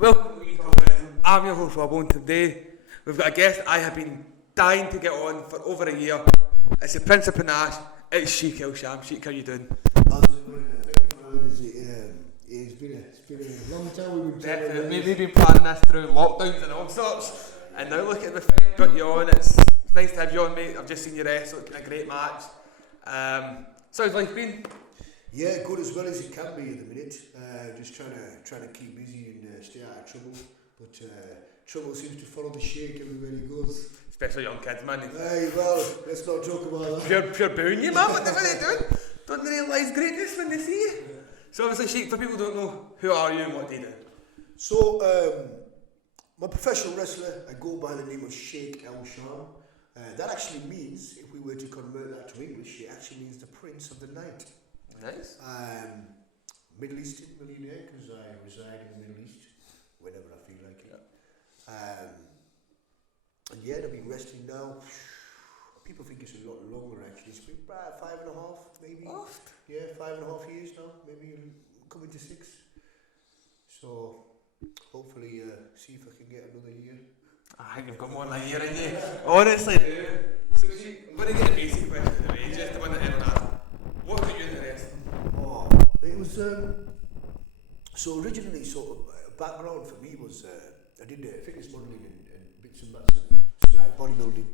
Welcome to I'm your host Robbo, and today we've got a guest I have been dying to get on for over a year. It's the Prince of Panache, it's Sheikh El Sham. Sheikh, how you doing? It's been a long time we've been We've been planning this through lockdowns and all sorts, and now look at the got you on. It's nice to have you on, mate. I've just seen you wrestle, it's been a great match. So how's life been? Yeah, good as well as it can be at the minute. Just trying to keep busy and stay out of trouble. But trouble seems to follow the Sheikh everywhere he goes. Especially young kids, man. Hey, well, let's not joke about that. Pure booing you, man. What are they doing? Don't they realise greatness when they see you? So obviously, Sheikh, for people who don't know, who are you and what do you do? So, I'm a professional wrestler. I go by the name of Sheikh El Sham. That actually means, if we were to convert that to English, it actually means the Prince of the Night. Nice. Middle Eastern millionaire, because I reside in the Middle East whenever I feel like it. And yeah, I've been wrestling now. People think it's a lot longer actually. It's been about 5.5 maybe. Oft. Yeah, 5.5 years now. Maybe coming to 6. So hopefully see if I can get another year. I think you've got more than a year in you. Honestly. So Sheikh, I'm going to get a basic question of the way, just the one that everyone asks. What got you into wrestling? Oh, it was so originally sort of background for me was I did fitness modelling and bits and bats of like bodybuilding,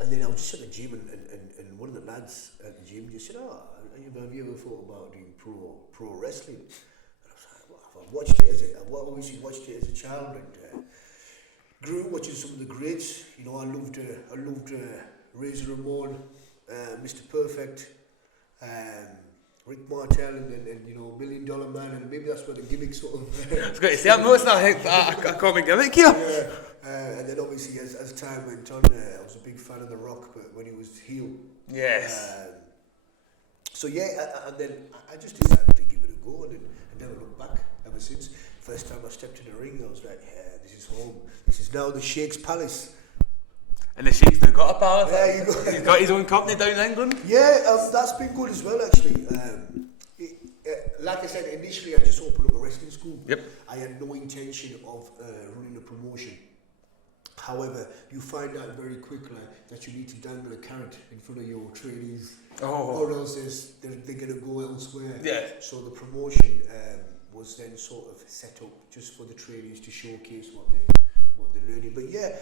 and then I was just at the gym and one of the lads at the gym just said, "Oh, have you ever thought about doing pro wrestling?" And I was like, "Well, I've watched it I've obviously watched it as a child and grew watching some of the greats. You know, I loved Razor Ramon, Mr. Perfect, Rick Martel, and you know, $1 Million Man, and maybe that's where the gimmick sort of. I was going to say, I'm noticing a common gimmick here. Yeah, and then obviously as time went on, I was a big fan of The Rock, but when he was heel. Yes. So yeah, and then I just decided to give it a go, and I never looked back ever since. First time I stepped in the ring, I was like, yeah, this is home. This is now the Sheikh's Palace. And the Sheikh's now got a palace. Yeah, you go. He's got his own company down in England. Yeah, that's been good as well actually. Like I said, initially I just opened up a wrestling school. Yep. I had no intention of running a promotion. However, you find out very quickly that you need to dangle a carrot in front of your trainees, or else they're going to go elsewhere. Yeah. So the promotion was then sort of set up just for the trainees to showcase what they're learning. But yeah,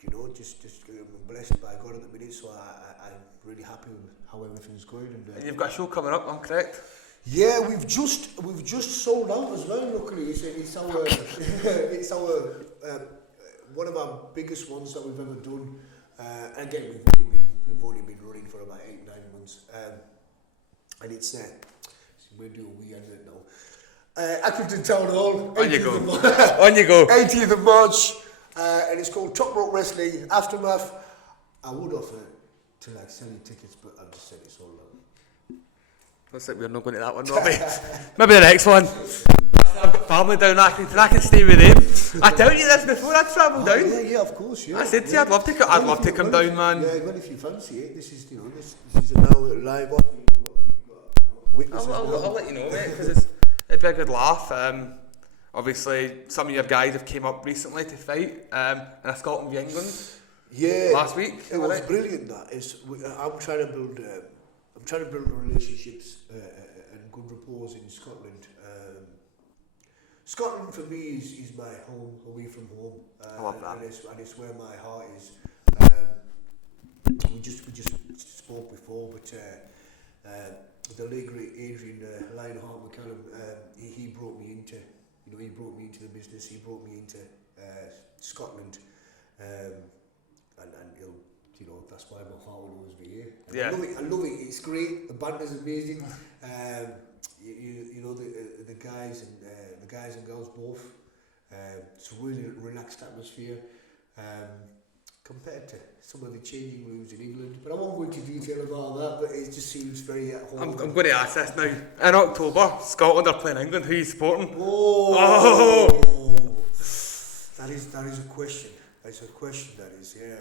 you know, just I'm blessed by God at the minute, so I'm really happy with how everything's going. And you've got a show coming up, I'm correct? Yeah, we've just sold out as well. Luckily, it's our one of our biggest ones that we've ever done. Again, we've only been running for about 8-9 months, and it's we'll do a wee end it now. Accrington Town Hall. On you go. On you go. 18th of March, and it's called Top Rope Wrestling Aftermath. I would offer to like sell you tickets, but I've just said it's all out. Looks like we're not going to that one, Robbie. Maybe the next one. I've got family down Accrington, I can stay with them. I told you this before I travelled down. Yeah, of course, yeah. I said to you, I'd love to come down, man. Yeah, well, if you fancy it, this is now live up. I'll let you know, mate, because it'd be a good laugh. Obviously, some of your guys have came up recently to fight in a Scotland v England. Yeah, last week. It was brilliant. I'm trying to build relationships and good rapport in Scotland. Scotland for me is my home, away from home. I love that. And it's where my heart is. We just spoke before, but the late great Adrian Lionheart McCallum, he brought me into the business. He brought me into Scotland, and you know, that's why my heart will always be here. Yeah. I love it. It's great. The band is amazing. You know, the guys and girls both. It's a really relaxed atmosphere compared to some of the changing rooms in England. But I won't go into detail about that. But it just seems very at home. I'm going to ask this now. In October, Scotland are playing England. Who are you supporting? Oh. That is a question. That's a question. That is, yeah.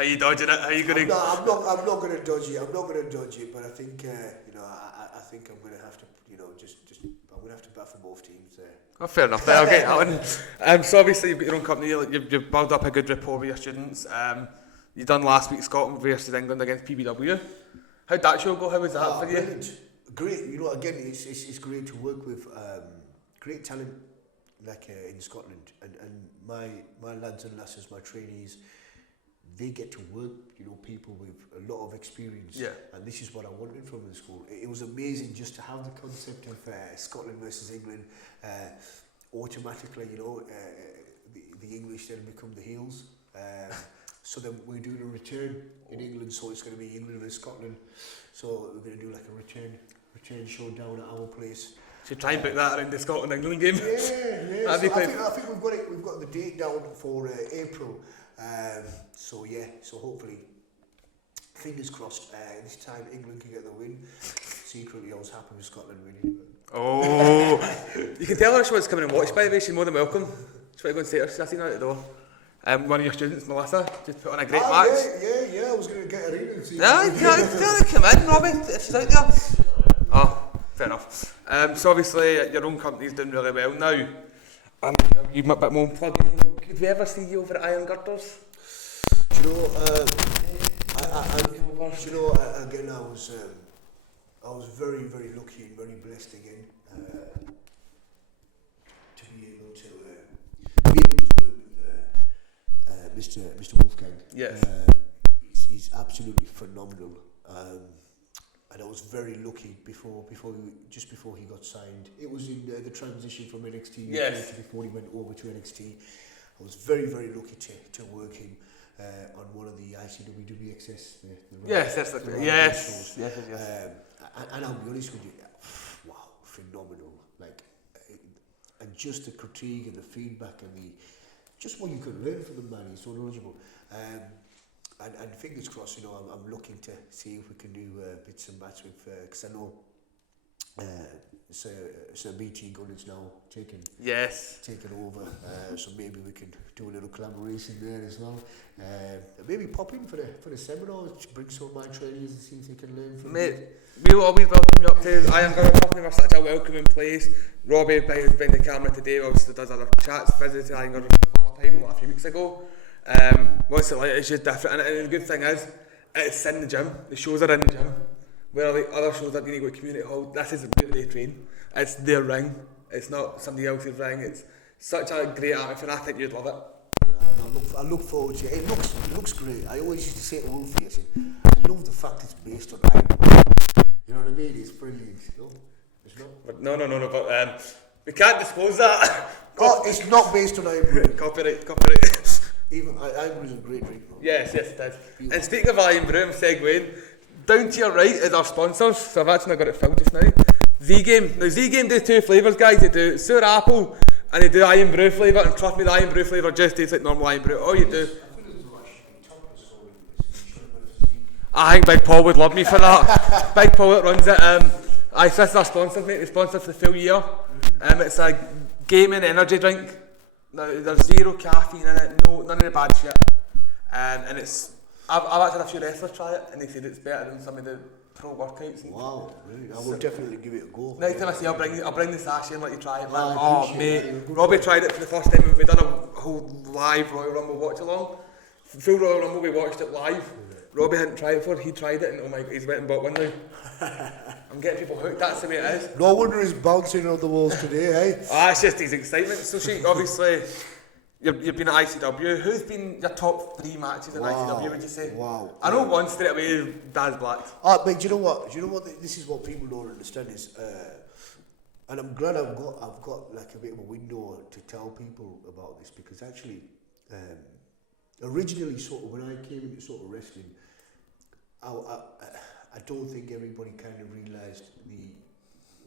How you dodging it? How you going to... I'm not going to dodge it. I'm not going to dodge it. But I think, I think I'm going to have to, I'm going to have to bat for both teams there. Oh, fair enough. I'll get that one. So obviously you've got your own company. You've built up a good rapport with your students. You done last week Scotland versus England against PBW. How'd that show go? How was that for you? Brilliant. Great. Again, it's great to work with great talent in Scotland, and my lads and lasses, my trainees, they get to work, people with a lot of experience. Yeah. And this is what I wanted from the school. It was amazing just to have the concept of Scotland versus England. Automatically, the English then become the heels. So then we're doing a return in England, so it's going to be England versus Scotland. So we're going to do like a return showdown at our place. So try and book that around the Scotland-England game. Yeah. So I think we've got the date down for April. So hopefully, fingers crossed, this time England can get the win. Secretly, I was happy with Scotland winning. Oh, you can tell her she wants to come and watch, by the way. She's more than welcome. She's going to go and see her. She's sitting out the door. One of your students, Melissa, just put on a great match. Yeah, I was going to get her in and see. Yeah, tell her to come in, Robbie, if she's out there. Oh, fair enough. So obviously your own company's doing really well now. And you've got a bit more plugging. Could we ever see you over at Iron Girders? Do you know, again, I was very, very lucky and very blessed again to be able to work with Mr. Wolfgang. Yes. He's absolutely phenomenal. And I was very lucky before he got signed. It was in the transition from NXT yes. before he went over to NXT. I was very, very lucky to work him on one of the ICWWXS. Yes. And I'll be honest with you, wow, phenomenal! And just the critique and the feedback and just what you can learn from the man. He's so knowledgeable. And fingers crossed, I'm looking to see if we can do bits and bats with, because I know Sir BT Gunners now taken over, so maybe we can do a little collaboration there as well. Maybe pop in for the seminar, bring some of my trainees and see if they can learn from me. We'll always welcome you up to I Am Going Company. We're such a welcoming place. Robbie behind the camera today obviously does other chats, visited I Am Going for the first time a few weeks ago. What's it like? It's just different, and the good thing is, it's in the gym. The shows are in the gym. Where like other shows that you need to go to community hall, this is where they train. It's their ring. It's not somebody else's ring. It's such a great atmosphere. I think you'd love it. I look forward to it. It looks great. I always used to say to Wolfie, I said, I love the fact it's based on Iron. You know what I mean? It's brilliant. It's not. But no. But we can't disclose that. It's not based on Iron. Copyright. Even Iron is a great drink. Bro. Yes, it is. Beautiful. And speaking of Iron Brew, I'm segueing. Down to your right is our sponsors, so I've actually not got it filled just now. Z-Game. Now Z-Game do two flavours, guys. They do sour apple and they do Iron Brew flavour, and trust me, the Iron Brew flavour just tastes like normal Iron Brew. All you do. I think Big Paul would love me for that. Big Paul that runs it. This is our sponsor, mate. They sponsor for the full year. It's a gaming energy drink. Now, there's zero caffeine in it, none of the bad shit. And it's I've actually had a few wrestlers try it, and they said it's better than some of the pro workouts. Wow, really? I will definitely give it a go. Next time I see you, I'll bring the sachet and let you try it. Oh, mate. Robbie tried it for the first time, and we done a whole live Royal Rumble watch along. Full Royal Rumble, we watched it live. Robbie hadn't tried it before, he tried it, and oh my god, he's went and bought one now. I'm getting people hooked, that's the way it is. No wonder he's bouncing on the walls today, eh? It's just his excitement. So, Sheikh, obviously, you've been at ICW. Who's been your top 3 matches at ICW, would you say? Wow. I know one straight away is Daz Black. But do you know what? This is what people don't understand is, and I'm glad I've got like a bit of a window to tell people about this, because actually, originally, sort of when I came into sort of wrestling, I don't think everybody kind of realised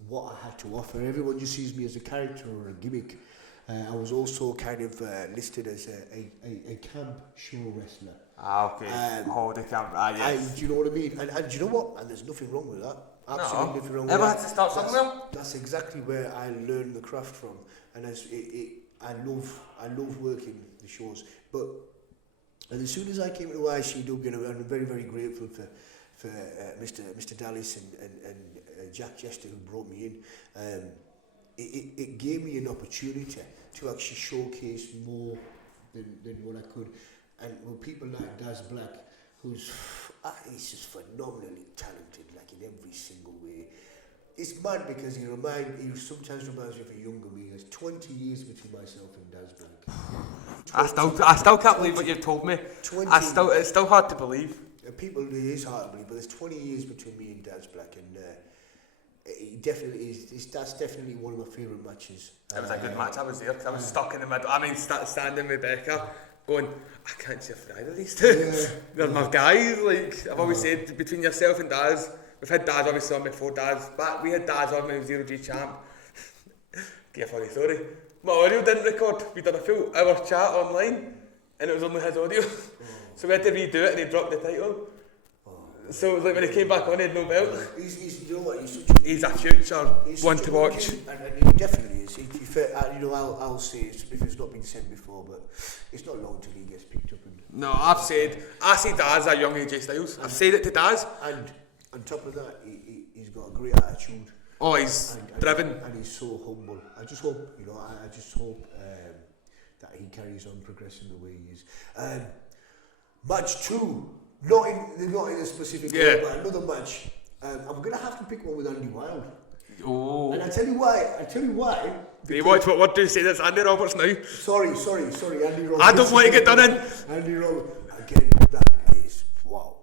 what I had to offer. Everyone just sees me as a character or a gimmick. I was also kind of listed as a camp show wrestler. Okay. The camp. Yes. Do you know what I mean? And do you know what? And there's nothing wrong with that. Absolutely nothing wrong with that. Everyone had to start somewhere. That's exactly where I learned the craft from, and I love working the shows. But And as soon as I came to ICW, and I'm very, very grateful for Mr. Dallas and Jack Jester who brought me in, it gave me an opportunity to actually showcase more than what I could. And with people like Daz Black, who's he's just phenomenally talented, like in every single way. It's mad because he sometimes reminds me of a younger me. There's 20 years between myself and Daz Black. I still can't believe what you've told me. It's still hard to believe. It is hard to believe, but there's 20 years between me and Daz Black, and he definitely is. That's definitely one of my favourite matches. It was a good match. I was there. I was stuck in the middle. I mean, standing with Becca, going, I can't see for either of these two. Yeah. They're my guys. Like I've always said, between yourself and Daz, we've had Daz obviously on before Daz. We had Daz on when he was 0G champ. Give a funny story. My audio didn't record. We done a full hour chat online, and it was only his audio. So we had to redo it, and he dropped the title. So like when he came back on, he had no belt. He's you know what? He's a future one to watch. And he definitely is. I'll say it if it's not been said before, but it's not long till he gets picked up. No, I see Daz a young AJ Styles. I've said it to Daz. And on top of that, he's got a great attitude. Oh, he's driven. And he's so humble. I just hope, that he carries on progressing the way he is. Match 2. Not in a specific way, but another match. I'm going to have to pick one with Andy Wilde. Oh. And I tell you why. Do you watch what we're doing? Say that's Andy Roberts now. Sorry, Andy Roberts. I don't want to get done in. Andy Roberts. Again, that guy is wow.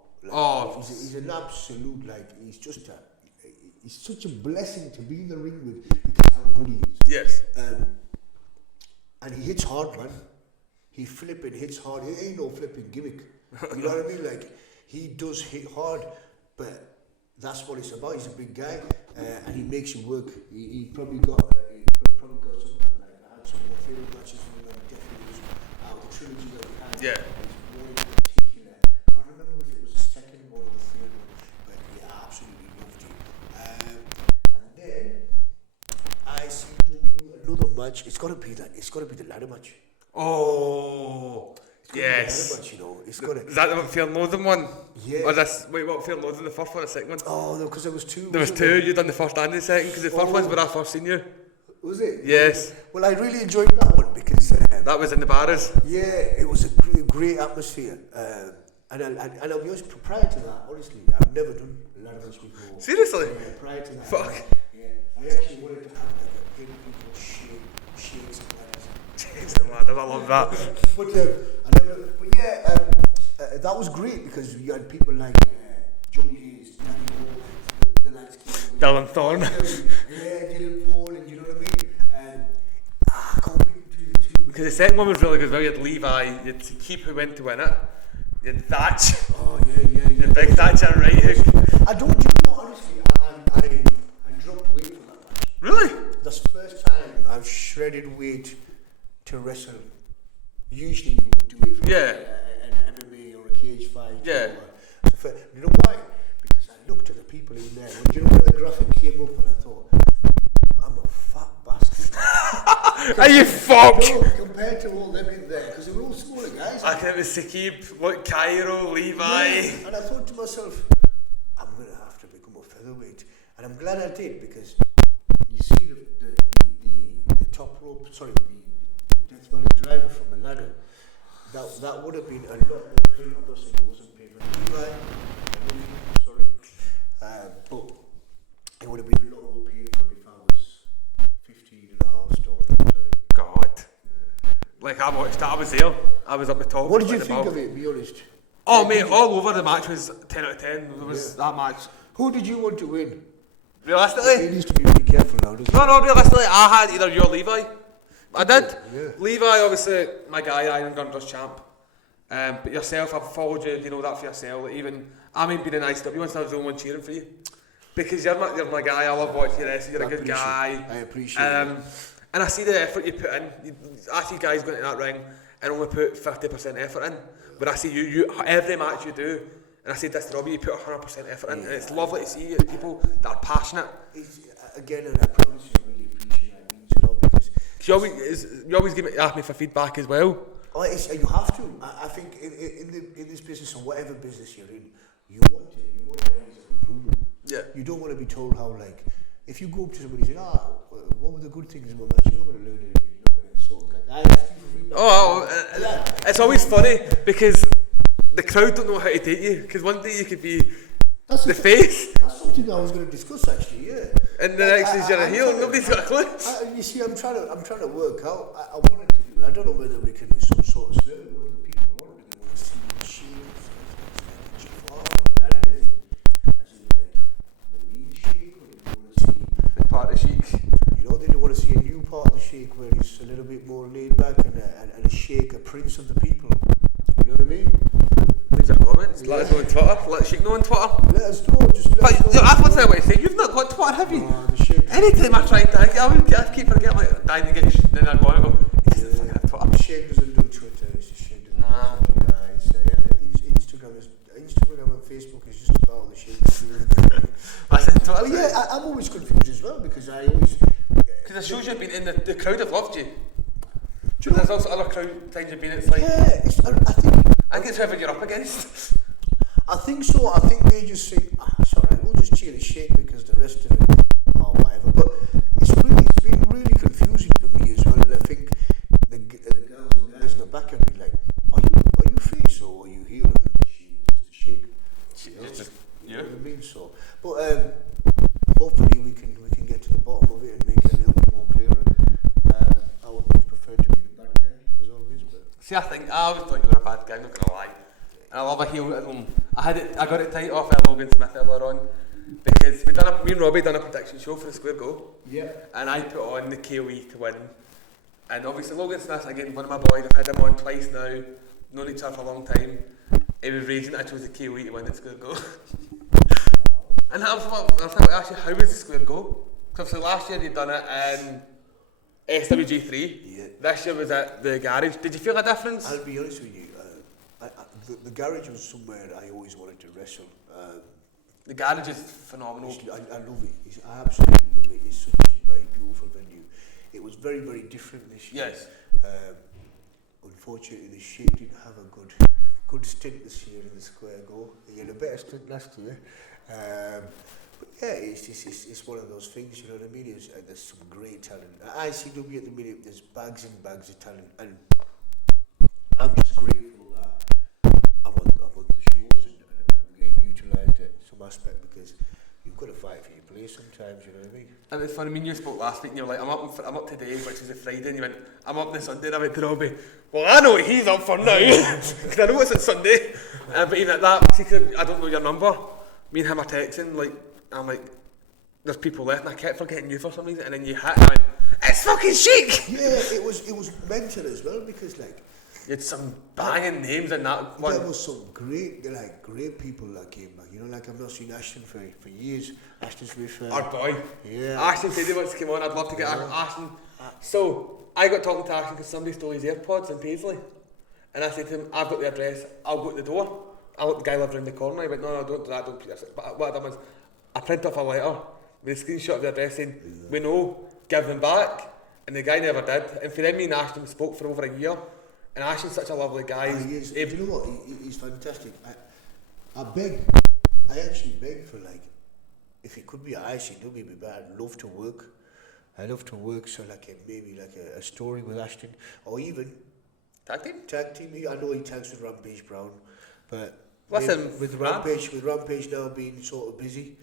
He's an absolute, he's such a blessing to be in the ring with because how good he is. Yes. And he hits hard, man. He flipping hits hard. It ain't no flipping gimmick. You know what I mean? Like, he does hit hard, but that's what it's about. He's a big guy, and he makes you work. He probably got something like that. I had some of my favourite matches with him, definitely was out of the trilogy that we had. Yeah. There's one in particular. I can't remember if it was the second one or the third one, but yeah, I absolutely loved it. And then I see another match. It's got to be the ladder match. Oh. Yes. Much, it's gonna. Is that the Fear and Loathing one? Yeah. Or this? Wait, what Fear and Loathing? The first one or the second one? Oh no, because there was two. There was two. You done the first and the second because the first one's where I first seen you. Was it? Yes. Well, I really enjoyed that one because that was in the bars. Yeah, it was a great atmosphere. And I'll be honest, prior to that, honestly, I've never done a lot of this before. Seriously? Yeah, prior to that. Fuck. Yeah, I actually wanted to have like a big people shakes and ladders. Jeez, I love that. That was great because you had people like Johnny Hayes, Danny Moore, the lads Dylan Thorne. Dylan Thorne, and you know what I mean? I can't pick between the two. Because the second one was really good. Well, you had Levi, you had Keep who went to win it. You had Thatch. Oh yeah. The big Thatcher right hook. I don't, do you know what, honestly, I dropped weight for that match. Really? That's the first time I've shredded weight to wrestle. Usually you would do it for an MMA or a cage fight. Yeah. You know why? Because I looked at the people in there. You know when the graphic came up and I thought, I'm a fat bastard. Are you fucked? No, compared to all them in there, because they were all smaller guys. I think it was Sakib, like Cairo, Levi. Yeah. And I thought to myself, I'm going to have to become a featherweight. And I'm glad I did because you see the top rope, sorry, the Death Valley driver from the ladder. That would have been a lot more painful. I'm not saying it wasn't painful. Sorry. But it would have been a lot more painful if I was 15 and a half stone at the time. God. Like I watched it, I was there. I was up the top. What did you think of it, be honest? Oh mate, all over the match was 10 out of 10. There was that match. Who did you want to win? Realistically? He needs to be really careful now, doesn't he? No, realistically, I had either you or Levi. I did. Yeah. Levi, obviously, my guy, Iron Gunner's champ. But yourself, I've followed you, you know that for yourself. Like even, I mean, being an ICW, once I was the only one cheering for you. Because you're my guy, I love watching you wrestling, you're a good guy. I appreciate it. And I see the effort you put in. I see guys going into that ring and only put 50% effort in. But I see you every match you do, and I say this to Robbie, you put 100% effort in. And it's lovely to see people that are passionate. Again, and I promise you, I really appreciate it. It means a lot because You always ask me for feedback as well. Oh, you have to. I think in this business or whatever business you're in, you want it. You want improvement. Yeah. You don't want to be told how, like, if you go up to somebody and say, what were the good things about match? You're not going to learn anything. You're not going to sort of like, I ask you for feedback. It's always funny because the crowd don't know how to take you. Because one day you could be the face. That's something I was going to discuss actually. Yeah. And the next is you're a heel. Nobody's got a clue. You see, I'm trying to work out. I wanted to do. I don't know whether we can do some sort of survey. What do the people want? Do they want to see the shapes, as in like the lead shape, or do they want to see The part of Sheikh. You know, they don't want to see a new part of the Sheikh where he's a little bit more laid back and a Sheikh, a prince of the people. You know what I mean? Leave your comments. Let us know on Twitter. Let Sheikh know on Twitter. Let us know. Just let us know. That's one thing I want to say. You've not got Twitter, have you? The Sheikh. Anytime I try and tag you, I keep forgetting like dying to get then I'm going to go. He doesn't fucking have Twitter. The Sheikh doesn't do Twitter. It's the Sheikh doesn't Nah. do Twitter. Instagram and Facebook is just about the Sheikh. That's it. Twitter. Yeah, I'm always confused as well because I always. Because it shows you've been in the crowd have loved you. But there's also other crowd times you've been. It's like Yeah, I think it's whoever you're up against. I think so. I think they just think, it's alright, we'll just cheer the Sheikh because the rest of it or whatever. But it's been really confusing for me as well. And I think the girls and guys in the back have been like, are you face or are you heel? And the Sheikh is just a Sheikh. You know what I mean? So, but hopefully we can get to the bottom of it and make it a little bit more clearer. I would much prefer to be the bad guy as always. But See, I always thought you were a bad guy. I'm not gonna lie. And I love a heel at home. I got it tight off Logan Smith earlier on because me and Robbie done a prediction show for the Square Go. yeah. And I put on the KOE to win. And obviously Logan Smith, again, one of my boys, I've had him on twice now, known each other for a long time. He was raging that I chose the KOE to win at Square Go. And I was thinking, actually, how was the Square Go? Because last year you'd done it in SWG3. Yeah. This year was at the garage. Did you feel a difference? I'll be honest with you. The garage was somewhere I always wanted to wrestle. The garage is phenomenal. I love it. I absolutely love it. It's such a very beautiful venue. It was very, very different this year. Yes. Unfortunately, the Sheikh didn't have a good stint this year in the Square Go. He had a better stint last year. But yeah, it's one of those things, you know what I mean? There's some great talent. At ICW at the minute, there's bags and bags of talent, and I'm just grateful that I'm on the shows and I'm getting utilised at some aspect because you've got to fight for your place sometimes, you know what I mean? And it's funny, you spoke last week and you were like, I'm up today, which is a Friday, and you went, I'm up this Sunday, and I went to Robbie, well, I know what he's up for now, because I know it's on Sunday, but even at that, I don't know your number, me and him are texting, like, I'm like, there's people left, and I kept forgetting you for some reason, and then you hit, and I went, it's fucking Sheikh! Yeah, it was mental as well, because like, you had some banging names in that one. There was some great people that came back. You know, like I've not seen Ashton for years. Ashton's with our boy. Yeah. Ashton said he wants to come on. I'd love to get Ashton. So I got talking to Ashton because somebody stole his AirPods in Paisley, and I said to him, "I've got the address. I'll go to the door." The guy lived around the corner. He went, "No, don't do that. Don't." But what I done was, I printed off a letter with a screenshot of the address saying, "We know, give them back," and the guy never did. And for them, me and Ashton spoke for over a year. And Ashton's such a lovely guy. He is. Do you know what? He's fantastic. I actually beg for, like, if it could be an ICW, but I'd love to work. So like maybe like a story with Ashton, or even tag team. I know he tags with Rampage Brown, but listen, with Rampage now being sort of busy.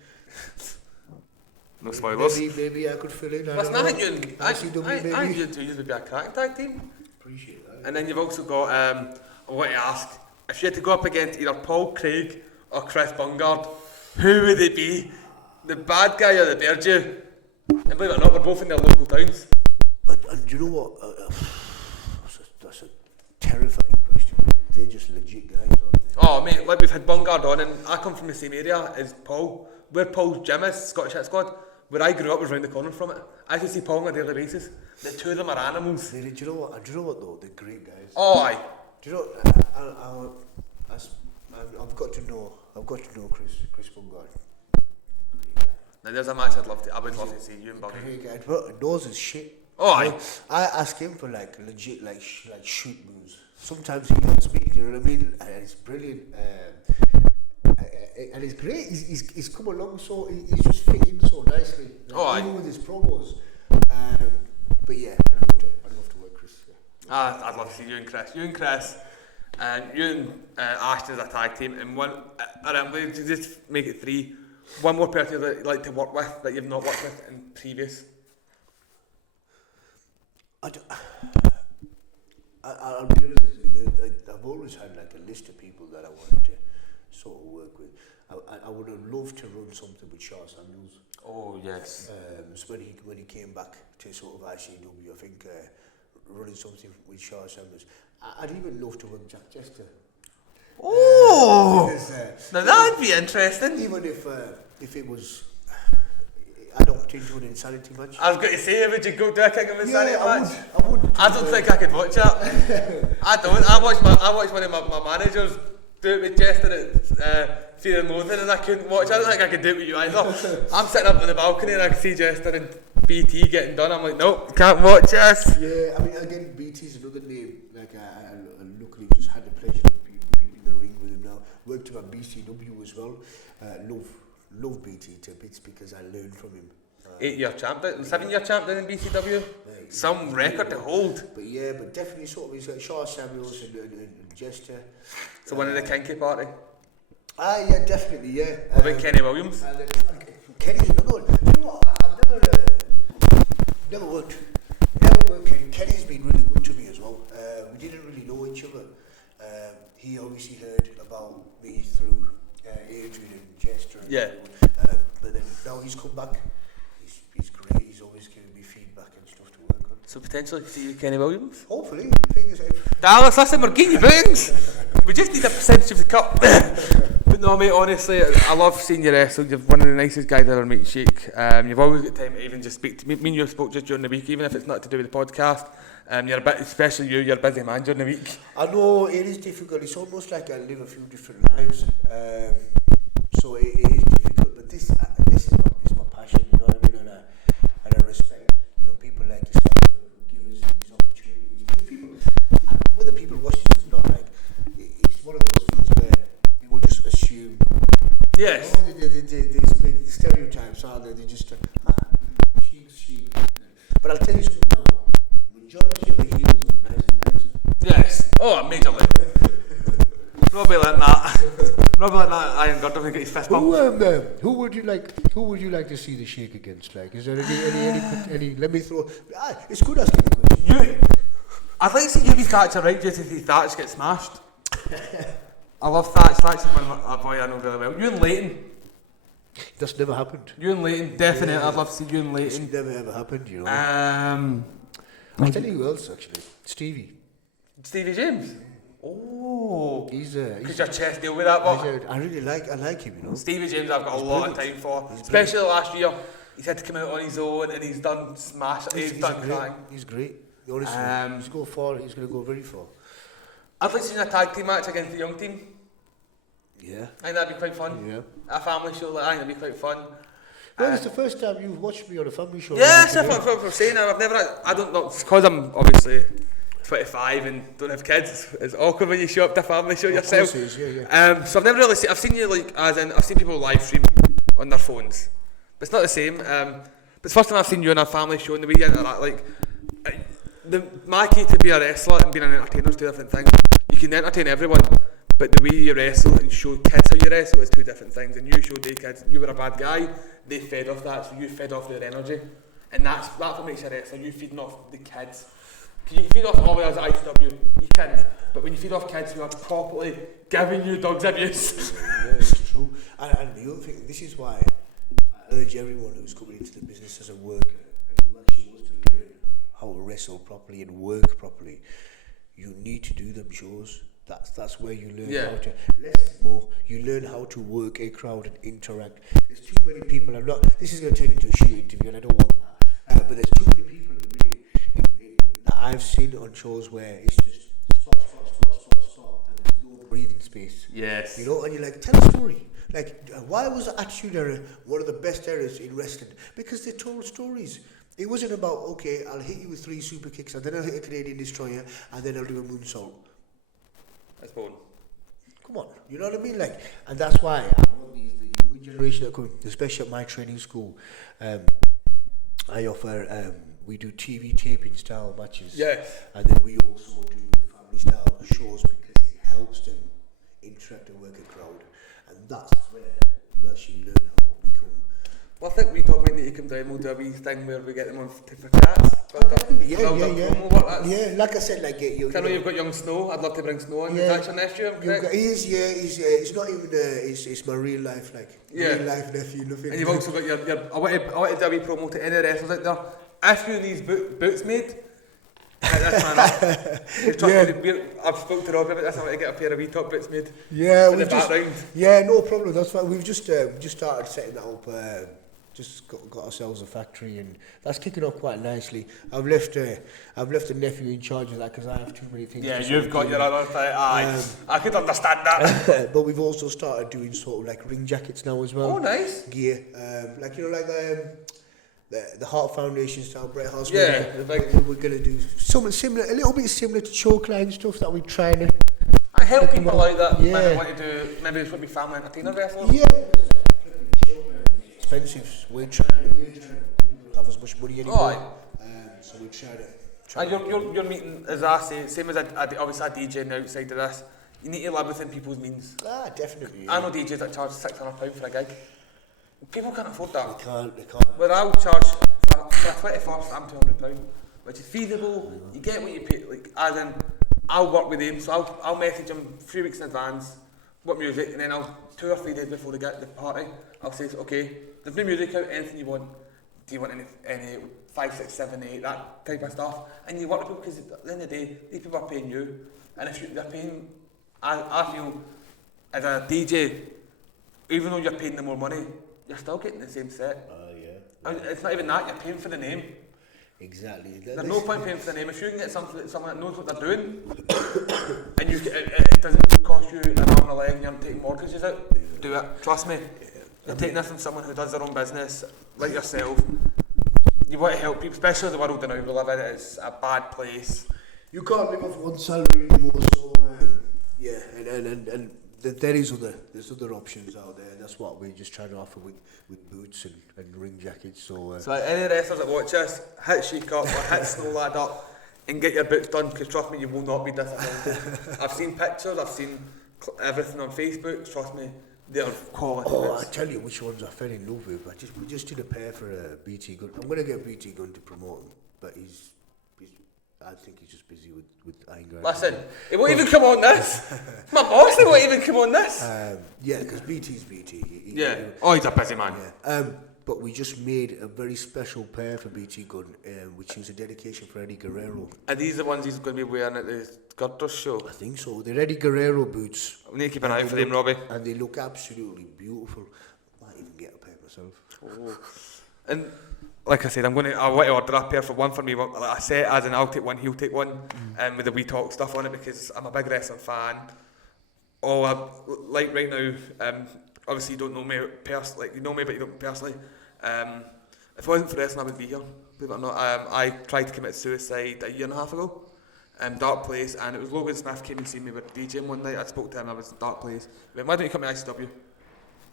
No spoilers. Maybe I could fill in. Listen, I think you and two years would be a crack tag team. Appreciate that. And then you've also got, I want to ask, if you had to go up against either Paul Craig or Chris Bungard, who would it be? The bad guy or the bear Jew? And believe it or not, we're both in their local towns. And you know what? That's a terrifying question. They're just legit guys, aren't they? Oh mate, like we've had Bungard on, and I come from the same area as Paul. Where Paul's gym is, Scottish Hit Squad, where I grew up was round the corner from it. I can see Paul on a daily basis. The two of them are animals. Do you know what though? They're great guys. Oh aye. Do you know? I've got to know Chris Bungard. Now there's a match I would love to see you and Buggy. Great guy. Knows his shit. Oh aye. I ask him for like legit like shoot moves. sometimes he can't speak, you know what I mean? And it's brilliant. And it's great. He's come along he's just fitting so nicely. Like, even with his promos. But yeah, I'd love to work Chris. Yeah. I'd love to see you and Chris. And you and Ashton as a tag team, and we'll just make it 3. One more person that you'd like to work with that you've not worked with in previous. I'll be honest with you, I've always had like a list of people that I wanted to sort of work with. I would have loved to run something with Shaw Samuels. Oh yes. So when he came back to sort of ICW, I think running something with Shaw Samuels. I'd even love to work with Jack Jester. Oh, now that'd be interesting. Even if it was I'd opt into an insanity match. I was going to say, would you go to a King of Insanity match? I would. I don't think I could watch that. I don't. I watched one of my managers do it with Jester at Fear and Loathing, and I couldn't watch. I don't think I could do it with you either. I'm sitting up on the balcony and I can see Jester and BT getting done. I'm like, nope, can't watch this. Yeah, I mean, again, BT's another name. Like, I luckily just had the pleasure of being in the ring with him now. Worked with BCW as well. Love BT to bits because I learned from him. 8-year champion, 7-year champion in BCW. Some record to hold. But definitely sort of he's got Shaw Samuels and Jester. So one of the kinky party. Yeah, definitely, yeah. What about Kenny Williams? Kenny's another one. You know what? I've never worked Kenny. Kenny's been really good to me as well. We didn't really know each other. He obviously heard about me through Adrian and Jester. Yeah. But then now he's come back. He's great. He's always giving me feedback and stuff to work on. So potentially see you Kenny Williams? Hopefully. Fingers out. Dallas, listen, we're getting you bookings. We just need a percentage of the cup. But no, mate, honestly, I love seeing you wrestle. You're one of the nicest guys I ever met, Sheikh. You've always got time to even just speak to me. Me and you spoke just during the week, even if it's not to do with the podcast. You're a bit, especially you're a busy man during the week. I know, it is difficult. It's almost like I live a few different lives. So it is difficult, but this is my passion, you know what I mean? And I respect, people like yourself who give us these opportunities. Whether people watch this or not, like, it's one of those things where people just assume. Yes. The stereotypes are there, they just, she. But I'll tell you something now, majority of the heels are nice. Yes. Oh, majorly. Robbie like that Iron God doesn't get his fist bumped. Who would you like to see the Sheikh against? Like, is there any? Let me throw. It's good asking the question. I'd like to see you be Thatcher, right? Just to see Thatcher get smashed. I love Thatcher. Thatcher's a boy I know really well. You and Leighton. That's never happened. You and Leighton, definitely. I'd love to see you and Leighton. It's never ever happened, I'll tell you who else actually. Stevie James. Oh, he's could your chest deal with that? But I like him, Stevie James, I've got a lot of time for, especially last year. He's had to come out on his own, and he's done smash. He's done crying. He's great. Honestly, he's going to go very far. I'd like to see a tag team match against the young team. Yeah, I think that'd be quite fun. Yeah, a family show like that, that'd be quite fun. Well, it's the first time you've watched me on a family show. Yes, that's what I'm saying. I don't know, because I'm obviously 25 and don't have kids. It's awkward when you show up to a family show yourself. Of course it is, yeah. So I've never really seen. I've seen you I've seen people live stream on their phones, but it's not the same. But it's the first time I've seen you on a family show and the way you interact. Like, my key to be a wrestler and being an entertainer is two different things. You can entertain everyone, but the way you wrestle and show kids how you wrestle is two different things. And you showed the kids you were a bad guy, they fed off that, so you fed off their energy, and that's what makes you a wrestler. You feeding off the kids. You can feed off all the others at ICW, you can, but when you feed off kids who are properly giving you dog's abuse. Yeah, it's true. And the other thing, this is why I urge everyone who's coming into the business as a worker and who actually wants to learn how to wrestle properly and work properly, you need to do them shows. That's where you learn how to less more. You learn how to work a crowd and interact. There's too many people. This is going to turn into a shoot interview, and I don't want that. But there's too many people that I've seen on shows where it's just stop, and there's no breathing space. Yes. And you're like, tell a story. Like, why was the Attitude Era one of the best eras in wrestling? Because they told stories. It wasn't about, okay, I'll hit you with 3 super kicks, and then I'll hit a Canadian Destroyer, and then I'll do a moonsault. It's bone. Come on, you know what I mean? Like, and that's why I want the younger generation that come, especially at my training school. I offer, we do TV taping style matches. Yeah. And then we also do the family style shows because it helps them interact and work a crowd. And that's where you actually learn how to become. Well, I think we thought we need to come down and we'll do a wee thing where we get them on for chats. Yeah, like I said, like you. I know you've got young Snow. I'd love to bring Snow in. Is that your nephew? I'm correct? He is, yeah. It's not even. It's my real life, like real life nephew. Nothing. And you've also got your. I want to do a wee promo to any wrestlers out there. If you need boots made, hit this man up. I've spoken to Robbie about this. I want to get a pair of wee top boots made. Yeah, in the background. Yeah, no problem. That's fine. We've just started setting that up. Just got ourselves a factory, and that's kicking off quite nicely. I've left a nephew in charge of that because I have too many things. Yeah, you've got your other thing. I could understand that. But we've also started doing sort of like ring jackets now as well. Oh, nice. Gear, like the Heart Foundation style, Bret Hart's. Yeah, we're gonna do something similar, a little bit similar to choke line stuff that we're trying to. I help people like that. Yeah. Maybe want to do. Maybe it's what be family entertainer wrestling. Yeah. Expensive. We're trying to have as much money anymore. So we're trying to. Your meeting, as I say, same as obviously a DJ on the outside of this. You need to live within people's means. Definitely. Yeah. I know DJs that charge £600 for a gig. People can't afford that. They can't. But I'll charge for a 21st, I'm £200, which is feasible. You get what you pay. Like, as in, I'll work with them, so I'll message them 3 weeks in advance. What music, and then 2 or 3 days before they get the party, I'll say, okay, there's no music out, anything you want. Do you want any 5, 6, 7, 8, that type of stuff? And you work with people because at the end of the day, these people are paying you. And if they're paying, I feel, as a DJ, even though you're paying them more money, you're still getting the same set. Yeah. It's not even that, you're paying for the name. Exactly. There's no point paying for the name. If you can get someone that knows what they're doing, and it doesn't cost you an arm and a leg and you're not taking mortgages out, do it. Trust me. You're taking this from someone who does their own business, like yourself. You want to help people, especially the world now we live in. It's a bad place. You can't live off one salary anymore, so yeah, and there's other options out there. That's what we're just trying to offer with boots and ring jackets. So any wrestlers that watch us, hit Sheik up or hit Snow Lad up and get your boots done, because trust me, you will not be disappointed. I've seen pictures, I've seen everything on Facebook. Trust me, they're quality. I tell you which ones I fell in love with. We just did a pair for BT Gunn. I'm gonna get BT Gunn to promote him, but I think he's just busy with anger. Listen, he won't even come on this. My boss, he won't even come on this. Yeah, because BT's BT. He's a busy man. Yeah. But we just made a very special pair for BT Gunn, which was a dedication for Eddie Guerrero. Are these the ones he's going to be wearing at the Girders show? I think so. They're Eddie Guerrero boots. We need to keep an eye out for them, Robbie. And they look absolutely beautiful. I might even get a pair myself. Oh. And like I said, I want to order a pair for one for me. Like I said, as in I'll take one, he'll take one, with the We Talk stuff on it, because I'm a big wrestling fan. Like right now, obviously you don't know me personally, like you know me but you don't personally. If it wasn't for wrestling, I would be here, believe it or not. I tried to commit suicide a year and a half ago, Dark Place, and it was Logan Smith came and seen me with DJing one night. I spoke to him, I was in Dark Place. He went, why don't you come to ICW?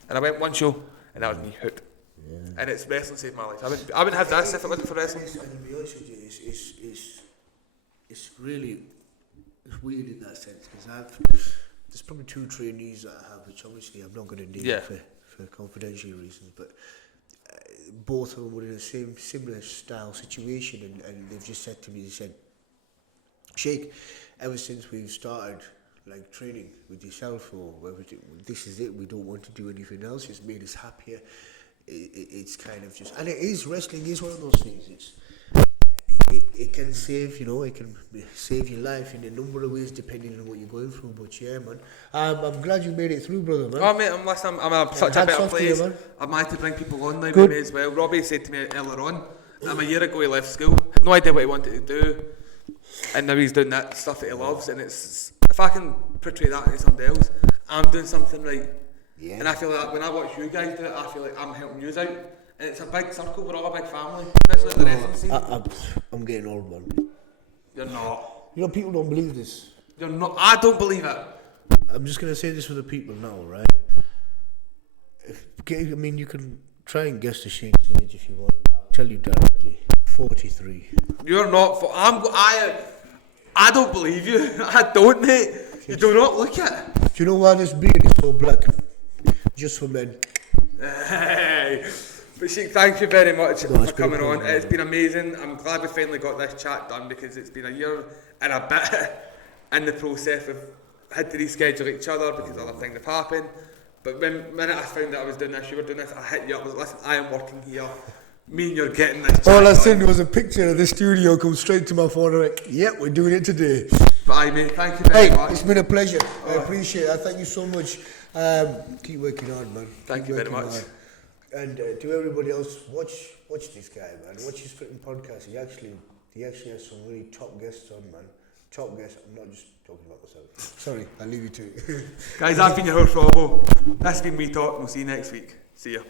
And I went one show, and that was me hooked. Yeah. And it's wrestling saved my life. I wouldn't have this if it wasn't for wrestling. And to be honest with you, it's really weird in that sense, because there's probably 2 trainees that I have, which obviously I'm not going to name for confidential reasons, but both of them were in the similar style situation, and they've just said to me, they said, Sheikh, ever since we've started like training with yourself or everything, this is it, we don't want to do anything else, it's made us happier. It's kind of just, and it is, wrestling is one of those things. It can save, it can save your life in a number of ways depending on what you're going through. But yeah, man, I'm glad you made it through, brother, man. Oh mate, I'm such a better place. I'm happy to bring people on now with me as well. Robbie said to me earlier on, a year ago he left school, had no idea what he wanted to do, and now he's doing that stuff that he loves. And it's, if I can portray that to somebody else, I'm doing something right. Yeah. And I feel like when I watch you guys do it, I feel like I'm helping you out. And it's a big circle, we're all a big family, especially at the wrestling scene. I'm getting old, man. You're not. People don't believe this. You're not. I don't believe it. I'm just gonna say this for the people now, right? I mean, you can try and guess the Sheikh's age if you want. I'll tell you directly, 43. You're not. I don't believe you. I don't, mate. You do not look it. Do you know why this beard is so black? Just for men. Hey. But Sheikh, thank you very much for coming on. Cool, It's been amazing. I'm glad we finally got this chat done because it's been a year and a bit in the process. We've had to reschedule each other because other things have happened. But when I found that I was doing this, you were doing this, I hit you up. I was like, listen, I am working here. Me and you're getting this chat All I done. sent was a picture of the studio come straight to my phone. I'm like, yep, we're doing it today. Bye, mate. Thank you very much. It's been a pleasure. I appreciate it. I thank you so much. Keep working hard, man. Thank you very much. Hard. And to everybody else, watch this guy, man. Watch his freaking podcast. He actually has some really top guests on, man. Top guests. I'm not just talking about myself. Sorry, I'll leave you to it. Guys, I've been your host, Robbo. That's been Me Talk. We'll see you next week. See ya.